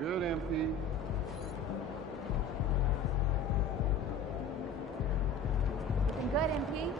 Good, MP. Looking good, MP.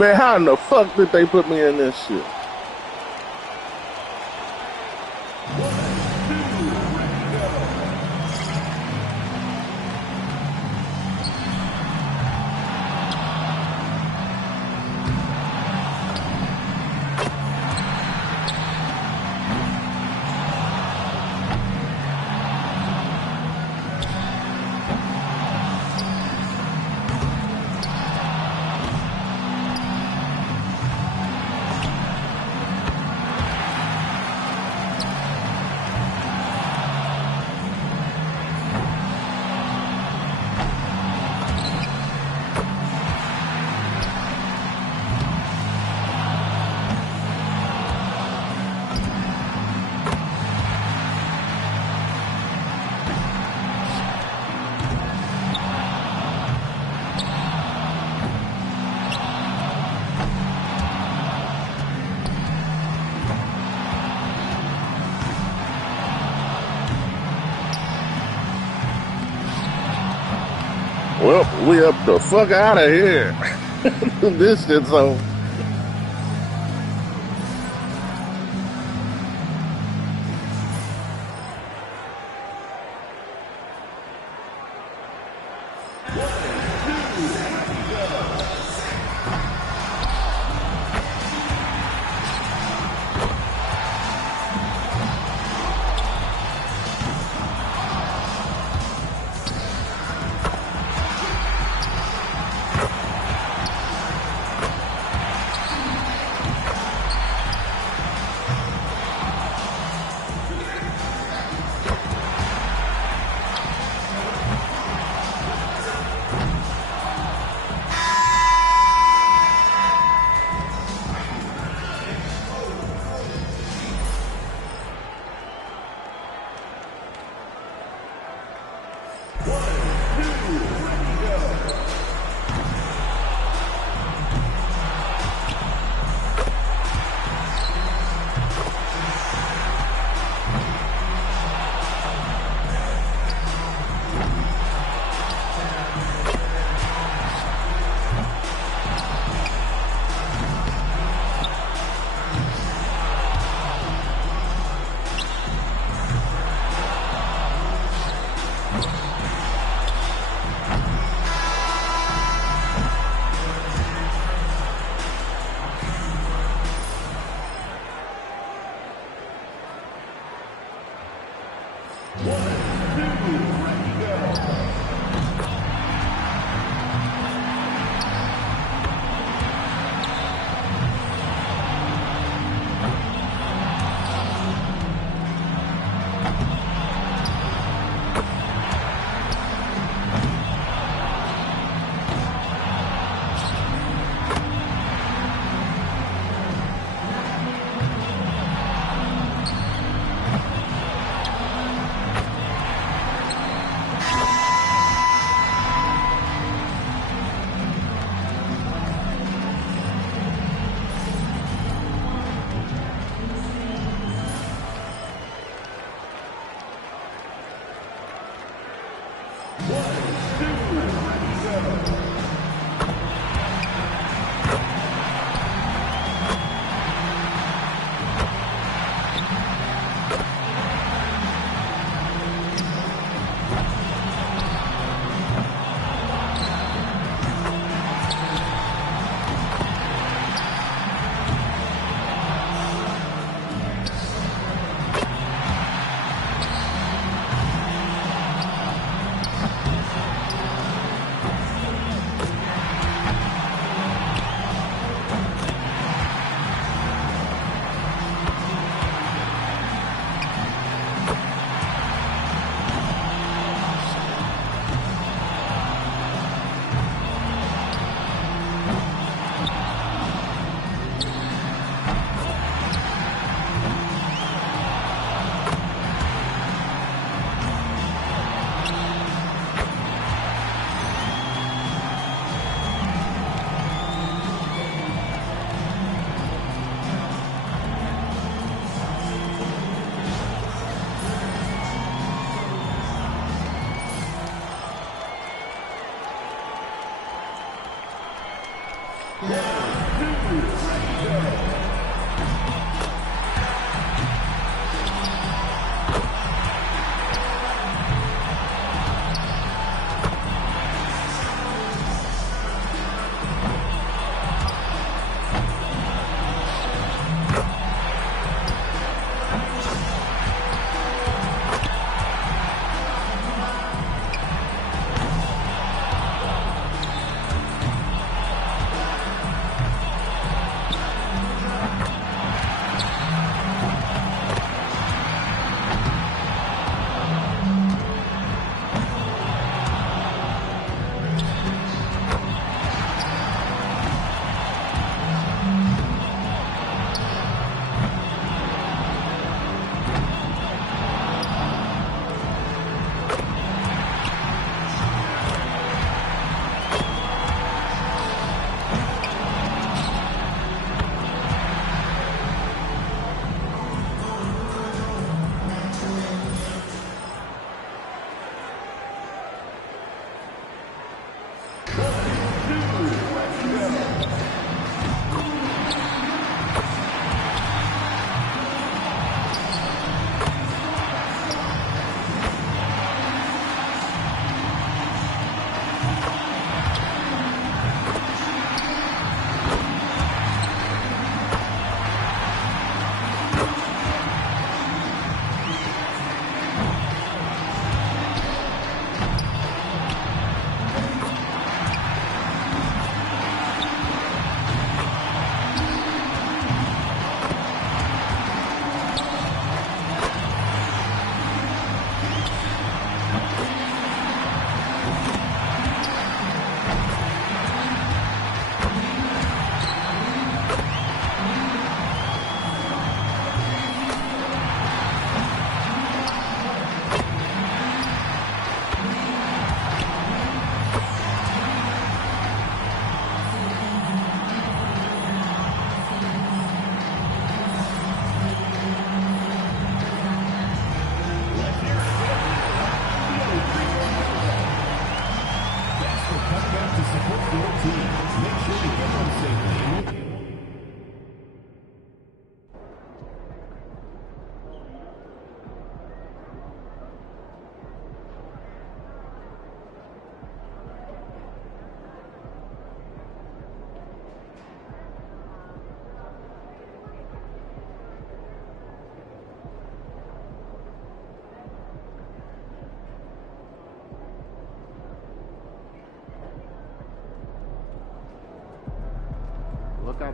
Man, how in the fuck did they put me in this shit? Well, we up the fuck out of here. This shit's over.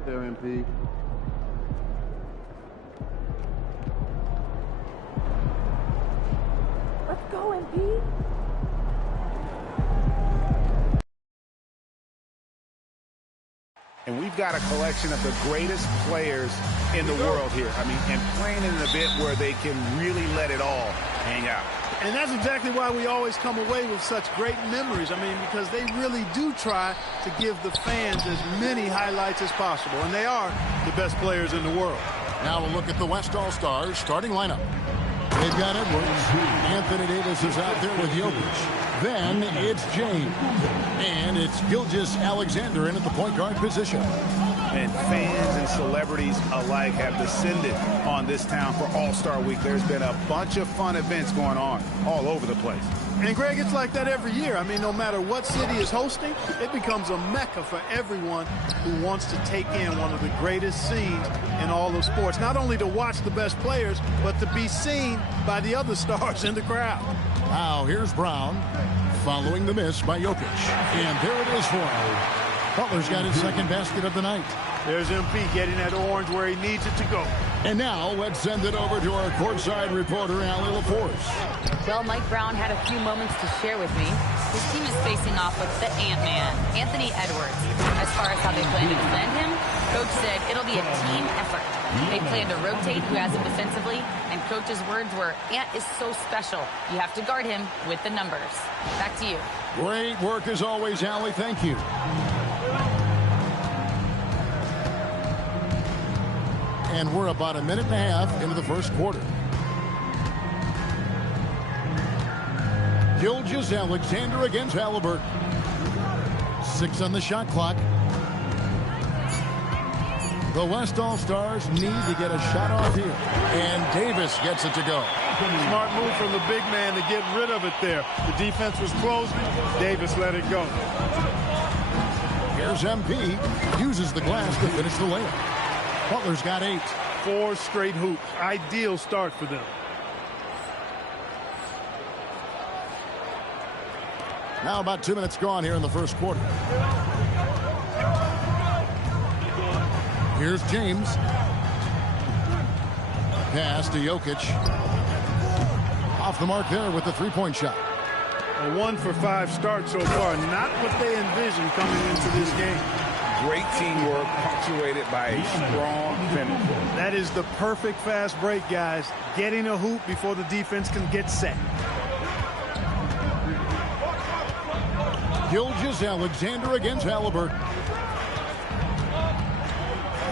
there, MP. Let's go, MP. And we've got a collection of the greatest players in the world here. I mean, and playing in a bit where they can really let it all hang out. And that's exactly why we always come away with such great memories. I mean, because they really do try to give the fans as many highlights as possible. And they are the best players in the world. Now a look at the West All-Stars starting lineup. They've got Edwards. Anthony Davis is out there with Jokic. Then it's James. And it's Gilgeous-Alexander in at the point guard position. And fans and celebrities alike have descended on this town for All-Star Week. There's been a bunch of fun events going on all over the place. And, Greg, it's like that every year. I mean, no matter what city is hosting, it becomes a mecca for everyone who wants to take in one of the greatest scenes in all of sports. Not only to watch the best players, but to be seen by the other stars in the crowd. Now here's Brown following the miss by Jokic. And there it is for him. Butler's got his second basket of the night. There's MP getting that orange where he needs it to go. And now let's send it over to our courtside reporter, Allie LaForce. Well, Mike Brown had a few moments to share with me. His team is facing off with the Ant-Man, Anthony Edwards. As far as how they plan to defend him, Coach said it'll be a team effort. They plan to rotate who has him defensively, and Coach's words were, Ant is so special. You have to guard him with the numbers. Back to you. Great work as always, Allie. Thank you. And we're about a minute and a half into the first quarter. Gilgeous-Alexander against Halliburton. 6 on the shot clock. The West All-Stars need to get a shot off here. And Davis gets it to go. Smart move from the big man to get rid of it there. The defense was closing. Davis let it go. Here's MP. Uses the glass to finish the layup. Butler's got 8. 4 straight hoops. Ideal start for them. Now about 2 minutes gone here in the first quarter. Here's James. Pass to Jokic. Off the mark there with the three-point shot. A 1 for 5 start so far. Not what they envisioned coming into this game. Great teamwork punctuated by a strong finish. That is the perfect fast break, guys. Getting a hoop before the defense can get set. Gilgeous-Alexander against Halliburton.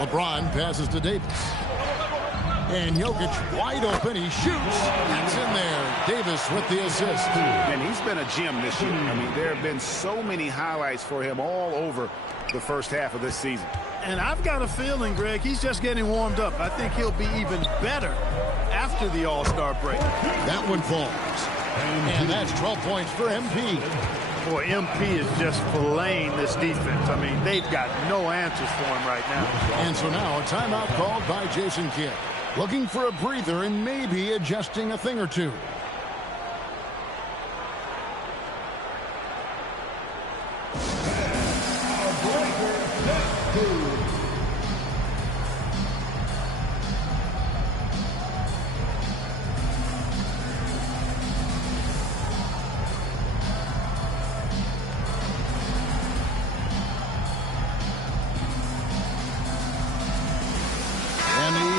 LeBron passes to Davis. And Jokic wide open. He shoots. That's in there. Davis with the assist. And he's been a gem this year. I mean, there have been so many highlights for him all over the first half of this season. And I've got a feeling, Greg, he's just getting warmed up. I think he'll be even better after the All-Star break. That one falls. And that's 12 points for MP. Boy, MP is just filleting this defense. I mean, they've got no answers for him right now. And so now a timeout called by Jason Kidd. Looking for a breather and maybe adjusting a thing or two.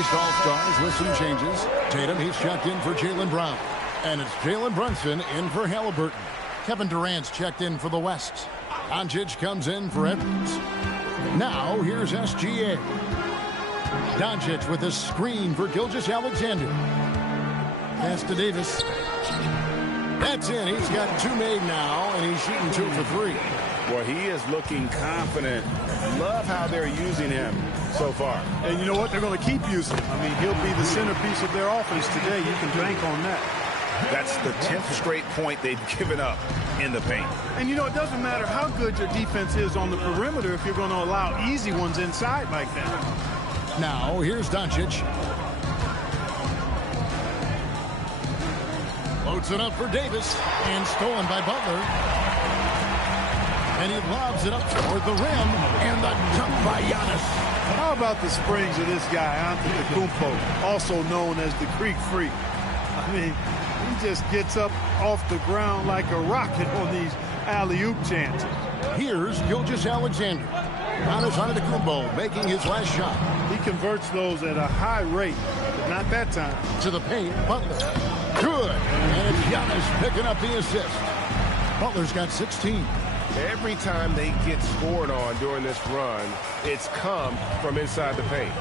All-Stars with some changes. Tatum, he's checked in for Jaylen Brown. And it's Jalen Brunson in for Halliburton. Kevin Durant's checked in for the West. Doncic comes in for Edwards. Now, here's SGA. Doncic with a screen for Gilgeous-Alexander. Pass to Davis. That's in. He's got 2 made now, and he's shooting 2 for 3. Boy, he is looking confident. Love how they're using him so far. And you know what? They're going to keep using him. I mean, he'll be the centerpiece of their offense today. You can bank on that. That's the 10th straight point they've given up in the paint. And, you know, it doesn't matter how good your defense is on the perimeter if you're going to allow easy ones inside like that. Now, here's Doncic. Loads it up for Davis. And stolen by Butler. And he lobs it up toward the rim. And the dunk by Giannis. How about the springs of this guy, Antetokounmpo, also known as the Greek Freak? I mean, he just gets up off the ground like a rocket on these alley-oop chances. Here's Gilgeous-Alexander. Giannis Antetokounmpo making his last shot. He converts those at a high rate, but not that time. To the paint, Butler. Good. And it's Giannis picking up the assist. Butler's got 16. Every time they get scored on during this run, it's come from inside the paint.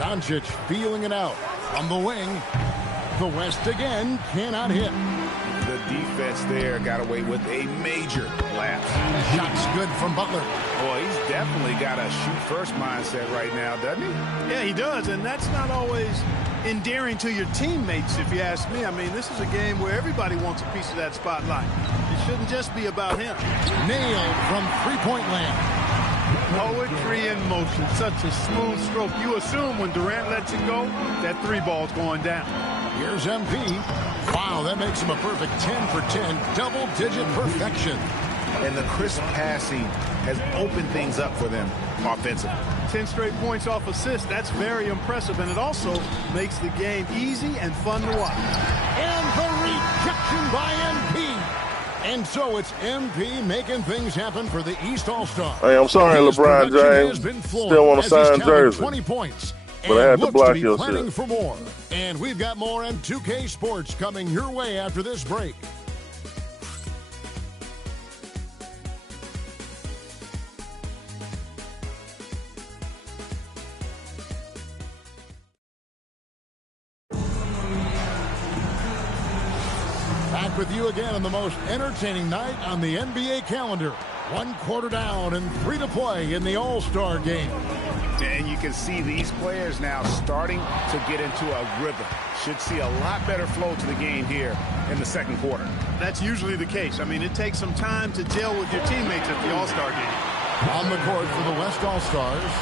Doncic feeling it out from the wing. The West again cannot hit. The defense there got away with a major lapse. Shots good from Butler. Boy, he's definitely got a shoot-first mindset right now, doesn't he? Yeah, he does, and that's not always endearing to your teammates, if you ask me. I mean, this is a game where everybody wants a piece of that spotlight. It shouldn't just be about him. Nailed from three-point land. Poetry in motion. Such a smooth stroke. You assume when Durant lets it go, that three ball's going down. Here's MP. Wow, that makes him a perfect 10 for 10. Double-digit perfection. And the crisp passing has opened things up for them offensively. 10 straight points off assists. That's very impressive, and it also makes the game easy and fun to watch. And the rejection by MP. And so it's MP making things happen for the East All-Star. Hey, I'm sorry, His LeBron production James. Still want to as he's sign tallied jersey. 20 points. But I had to looks block be your planning shit. for more. And we've got more on 2K Sports coming your way after this break. Back with you again on the most entertaining night on the NBA calendar. 1 quarter down and 3 to play in the All-Star game. And you can see these players now starting to get into a rhythm. Should see a lot better flow to the game here in the second quarter. That's usually the case. I mean, it takes some time to gel with your teammates at the All-Star game. On the court for the West All-Stars.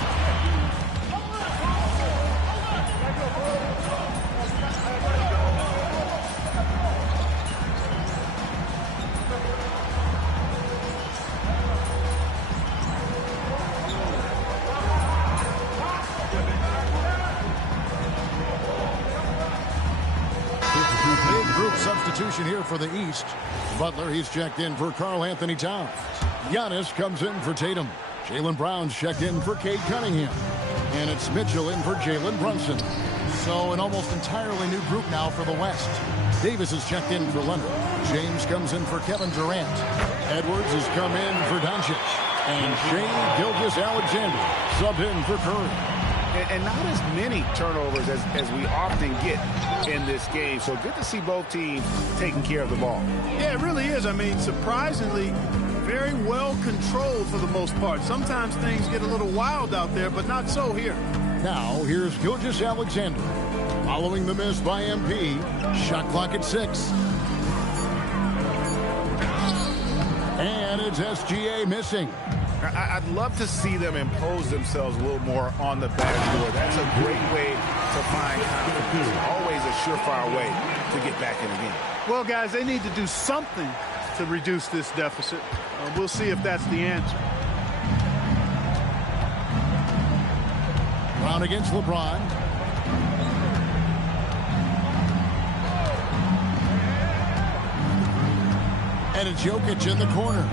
Substitution here for the East. Butler, he's checked in for Karl-Anthony Towns. Giannis comes in for Tatum. Jaylen Brown's checked in for Cade Cunningham. And it's Mitchell in for Jalen Brunson. So an almost entirely new group now for the West. Davis is checked in for Leonard. James comes in for Kevin Durant. Edwards has come in for Doncic. And Shai Gilgeous-Alexander subbed in for Curry. And not as many turnovers as we often get in this game. So good to see both teams taking care of the ball. Yeah, it really is. I mean, surprisingly, very well controlled for the most part. Sometimes things get a little wild out there, but not so here. Now, here's Gilgeous-Alexander. Following the miss by MP. Shot clock at 6. And it's SGA missing. I'd love to see them impose themselves a little more on the backboard. That's a great way to find confidence. Always a surefire way to get back in the game. Well, guys, they need to do something to reduce this deficit. We'll see if that's the answer. Brown against LeBron. And it's Jokic in the corner.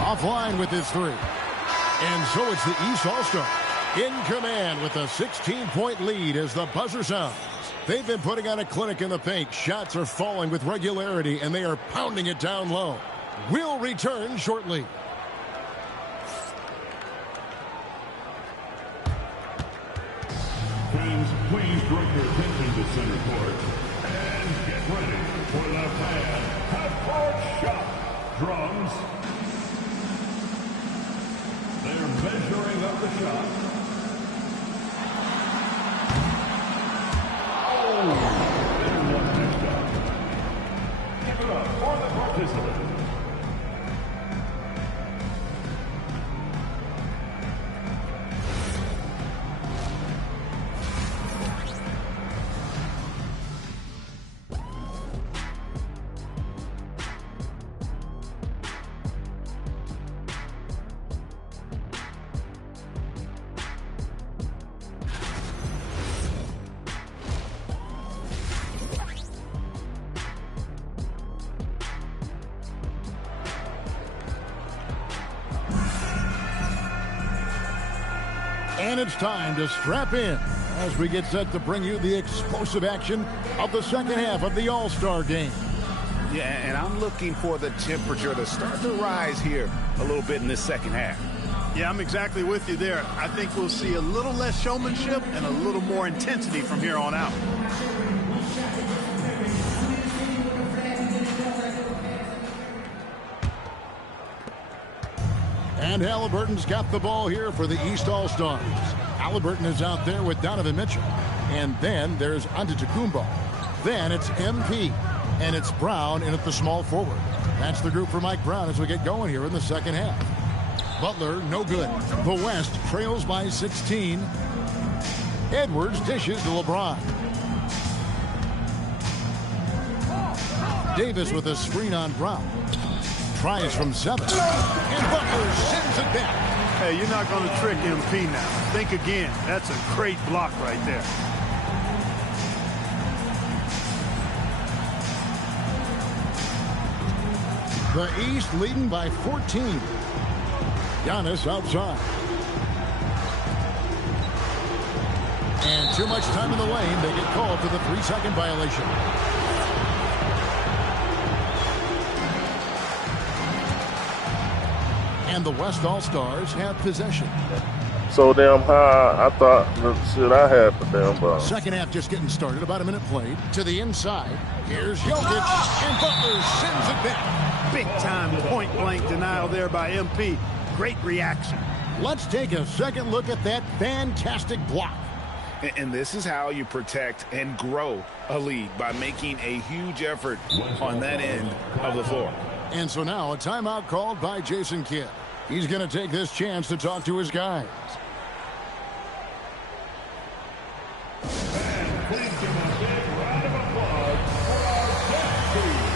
Offline with his 3. And so it's the East All-Star in command with a 16-point lead as the buzzer sounds. They've been putting on a clinic in the paint. Shots are falling with regularity, and they are pounding it down low. We'll return shortly. Fans, please direct your attention to center court and get ready for the fan half-court shot. Drums. They're measuring up the shot. And it's time to strap in as we get set to bring you the explosive action of the second half of the All-Star game. Yeah, and I'm looking for the temperature to start to rise here a little bit in this second half. Yeah, I'm exactly with you there. I think we'll see a little less showmanship and a little more intensity from here on out. And Halliburton's got the ball here for the East All-Stars. Halliburton is out there with Donovan Mitchell. And then there's Antetokounmpo. Then it's MP. And it's Brown in at the small forward. That's the group for Mike Brown as we get going here in the second half. Butler, no good. The West trails by 16. Edwards dishes to LeBron. Davis with a screen on Brown. Tries from 7. And Butler sends it back. Hey, you're not going to trick MP now. Think again. That's a great block right there. The East leading by 14. Giannis outside. And too much time in the lane. They get called for the 3-second violation. And the West All-Stars have possession. So damn high, I thought the shit I had for damn ball. Second half just getting started. About a minute played. To the inside. Here's Jokic. And Butler sends it back. Big-time point-blank denial there by MP. Great reaction. Let's take a second look at that fantastic block. And this is how you protect and grow a lead, by making a huge effort on that end of the floor. And so now a timeout called by Jason Kidd. He's going to take this chance to talk to his guys. And please give him a big round of applause for our guest team.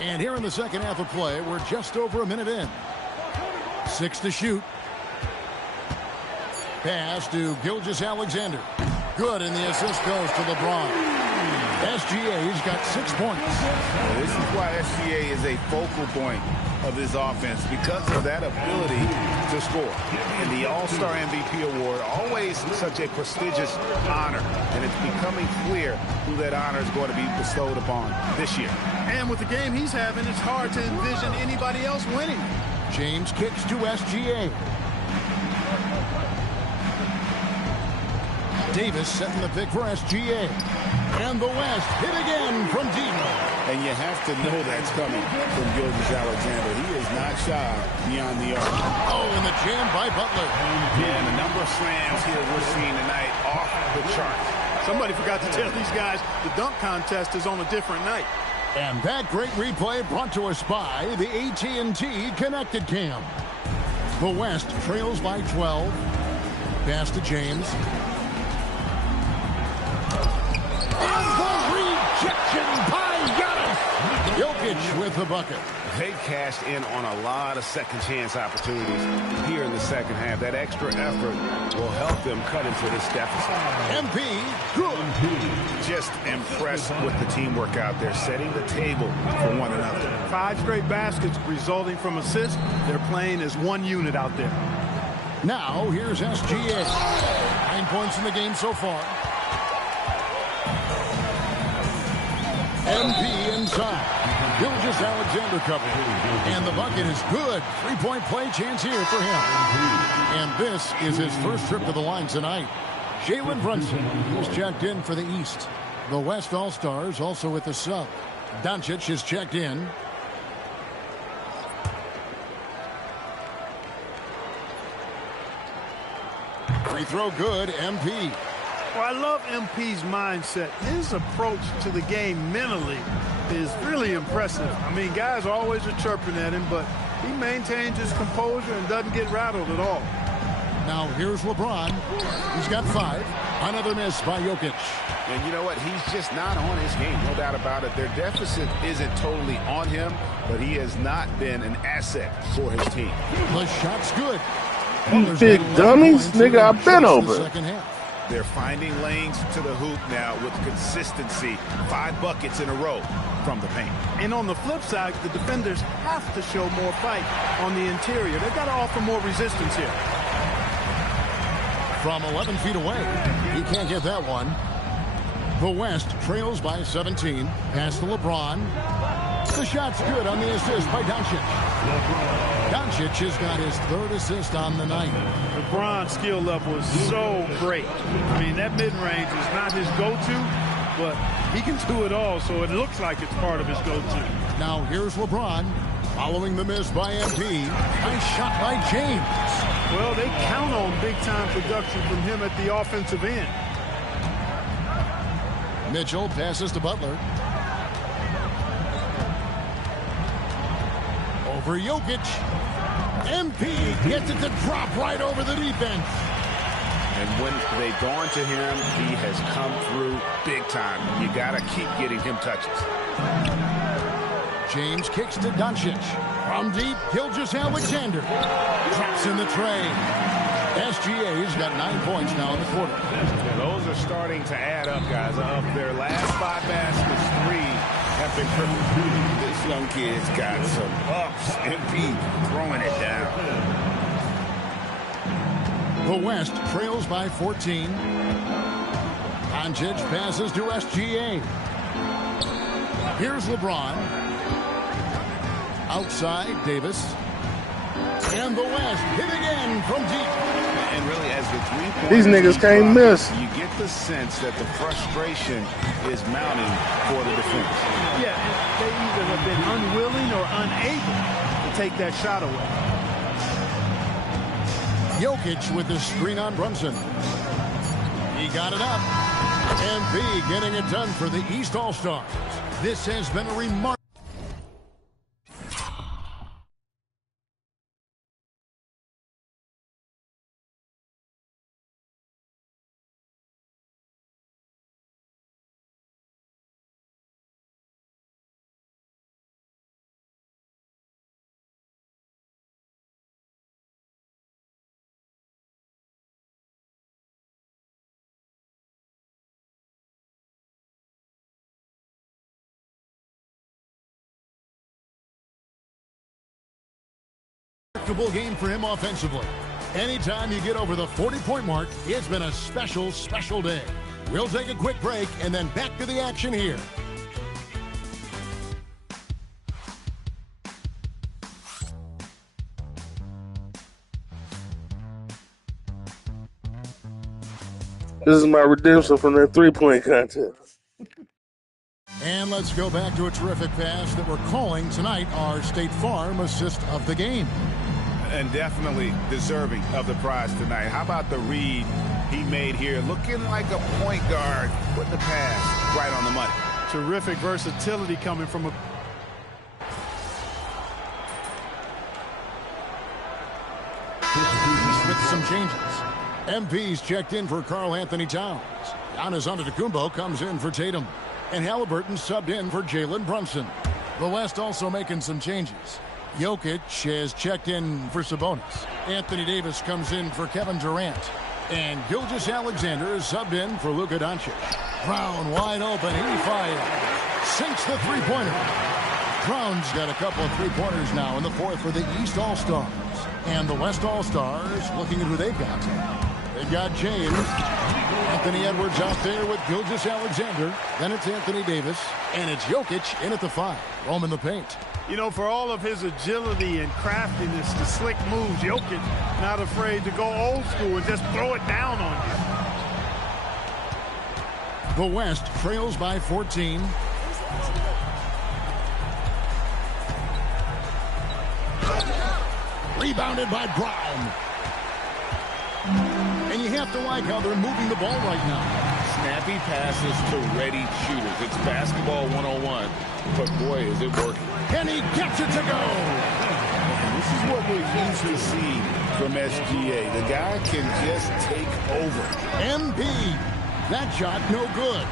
And here in the second half of play, we're just over a minute in. 6 to shoot. Pass to Gilgeous-Alexander. Good, and the assist goes to LeBron. SGA's got 6 points. Well, this is why SGA is a focal point of this offense, because of that ability to score. And the All-Star MVP award, always such a prestigious honor, and it's becoming clear who that honor is going to be bestowed upon this year. And with the game he's having, it's hard to envision anybody else winning. James kicks to SGA. Davis setting the pick for SGA. And the West hit again from Dino. And you have to know that's coming from Gilgeous-Alexander. He is not shy beyond the arc. Oh, and the jam by Butler. Yeah, and the number of slams here we're seeing tonight off the charts. Somebody forgot to tell these guys the dunk contest is on a different night. And that great replay brought to us by the AT&T Connected Cam. The West trails by 12. Pass to James. And the rejection by Giannis. Jokic with the bucket. They cashed in on a lot of second chance opportunities here in the second half. That extra effort will help them cut into this deficit. MP, good. Just impressed with the teamwork out there, setting the table for one another. 5 straight baskets resulting from assists. They're playing as one unit out there. Now, here's SGA. 9 points in the game so far. MP inside. Gilgeous-Alexander covered. And the bucket is good. 3-point play chance here for him. And this is his first trip to the line tonight. Jalen Brunson, who's checked in for the East. The West All-Stars also with the sub. Doncic is checked in. Free throw good, MP. Well, I love MP's mindset. His approach to the game mentally is really impressive. I mean, guys always are chirping at him, but he maintains his composure and doesn't get rattled at all. Now here's LeBron. He's got 5. Another miss by Jokic. And you know what? He's just not on his game, no doubt about it. Their deficit isn't totally on him, but he has not been an asset for his team. The shot's good. You big dummies, nigga, I've been over. They're finding lanes to the hoop now with consistency. 5 buckets in a row from the paint. And on the flip side, the defenders have to show more fight on the interior. They've got to offer more resistance here. From 11 feet away, he can't get that one. The West trails by 17. Pass to LeBron. The shot's good on the assist by Doncic. Doncic has got his 3rd assist on the night. LeBron's skill level is so great. I mean, that mid-range is not his go-to, but he can do it all, so it looks like it's part of his go-to. Now here's LeBron following the miss by MP. Nice shot by James. Well, they count on big-time production from him at the offensive end. Mitchell passes to Butler. Over Jokic. MP gets it to drop right over the defense. And when they've gone to him, he has come through big time. You got to keep getting him touches. James kicks to Doncic. From deep, Gilgeous-Alexander. Drops in the tray. SGA's got 9 points now in the quarter. Yeah, those are starting to add up, guys. Of their last 5 baskets, 3 have been triple. This young kid's got some ups. MP throwing it down. The West trails by 14. Doncic passes to SGA. Here's LeBron. Outside, Davis. And the West hit again from deep. And really, as the 3-point These niggas can't miss. You get the sense that the frustration is mounting for the defense. Yeah, they either have been unwilling or unable to take that shot away. Jokic with the screen on Brunson. He got it up. MP getting it done for the East All-Stars. This has been a remarkable. Game for him offensively. Anytime you get over the 40-point mark, it's been a special, special day. We'll take a quick break and then back to the action here. This is my redemption from that 3-point contest. And let's go back to a terrific pass that we're calling tonight our State Farm assist of the game. And definitely deserving of the prize tonight. How about the read he made here? Looking like a point guard with the pass right on the money. Terrific versatility coming from a... With some changes. MP's checked in for Karl Anthony Towns. Giannis Antetokounmpo comes in for Tatum. And Halliburton subbed in for Jalen Brunson. The West also making some changes. Jokic has checked in for Sabonis. Anthony Davis comes in for Kevin Durant. And Gilgeous-Alexander is subbed in for Luka Doncic. Brown wide open. He fires. Sinks the three-pointer. Brown's got a couple of three-pointers now in the fourth for the East All-Stars. And the West All-Stars looking at who they've got. They've got James. Anthony Edwards out there with Gilgeous-Alexander. Then it's Anthony Davis. And it's Jokic in at the 5. Roaming the paint. You know, for all of his agility and craftiness, the slick moves, Jokic not afraid to go old school and just throw it down on you. The West trails by 14. Rebounded by Brown. And you have to like how they're moving the ball right now. Snappy passes to ready shooters. It's basketball 101, but boy, is it working. And he gets it to go. And this is what we're used to see from SGA. The guy can just take over. MP, that shot no good.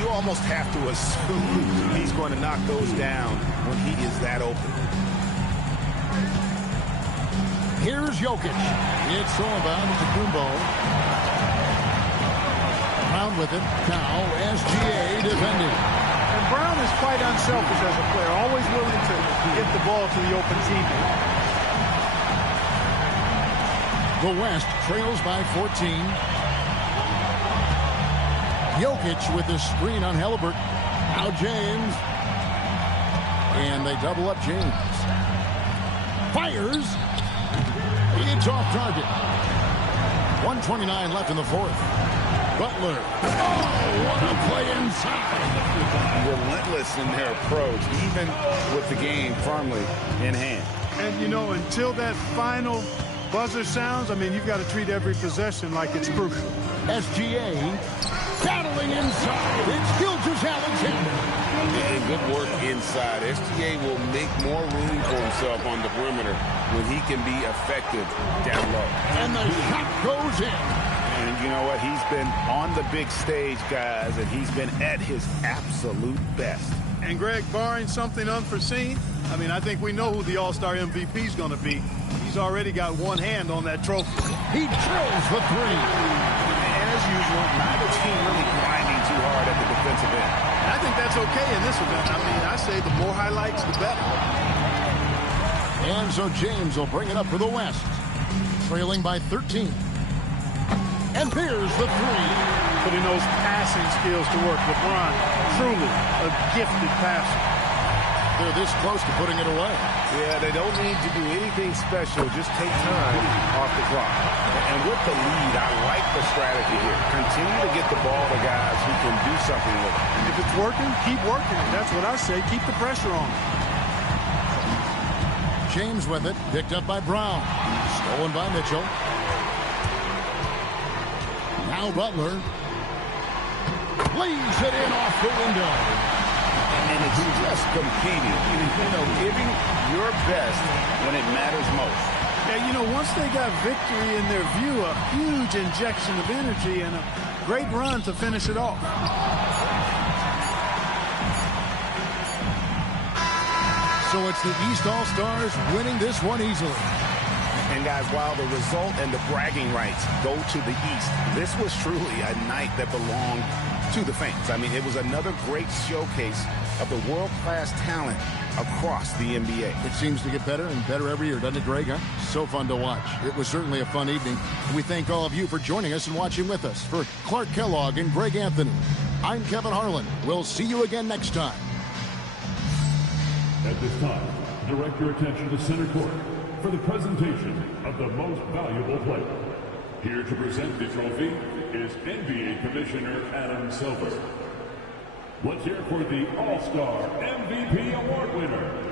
You almost have to assume he's going to knock those down when he is that open. Here's Jokic. It's all about Kumbo. Brown with it. Now SGA defending. And Brown is quite unselfish as a player, always willing to get the ball to the open teammate. The West trails by 14. Jokic with the screen on Halliburton. Now James. And they double up James. Fires. It's off target. 1:29 left in the fourth. Butler. Oh, what a play inside. Relentless in their approach, even with the game firmly in hand. And, you know, until that final buzzer sounds, I mean, you've got to treat every possession like it's crucial. SGA battling inside. It's Gilgeous-Alexander. And good work inside. SGA will make more room for himself on the perimeter when he can be effective down low. And the shot goes in. And you know what? He's been on the big stage, guys, and he's been at his absolute best. And, Greg, barring something unforeseen, I mean, I think we know who the All-Star MVP is going to be. He's already got one hand on that trophy. He drills the three. And as usual, neither team really grinding too hard at the defensive end. And I think that's okay in this event. I mean, I say the more highlights, the better. And so James will bring it up for the West. Trailing by 13. And there's the three. Putting those passing skills to work. LeBron, truly a gifted passer. They're this close to putting it away. Yeah, they don't need to do anything special. Just take time off the clock. And with the lead, I like the strategy here. Continue to get the ball to guys who can do something with it. If it's working, keep working it. That's what I say. Keep the pressure on. James with it. Picked up by Brown. Stolen by Mitchell. Now Butler. Lays it in off the window. And it's just competing. You know, giving your best when it matters most. Yeah, you know, once they got victory in their view, a huge injection of energy and a great run to finish it off. So it's the East All-Stars winning this one easily. And guys, while the result and the bragging rights go to the East, this was truly a night that belonged to the fans. I mean, it was another great showcase of the world-class talent across the NBA. It seems to get better and better every year, doesn't it, Greg? Huh? So fun to watch. It was certainly a fun evening. We thank all of you for joining us and watching with us. For Clark Kellogg and Greg Anthony, I'm Kevin Harlan. We'll see you again next time. At this time, direct your attention to center court for the presentation of the most valuable player. Here to present the trophy is NBA Commissioner Adam Silver. Let's hear for the All-Star MVP Award winner,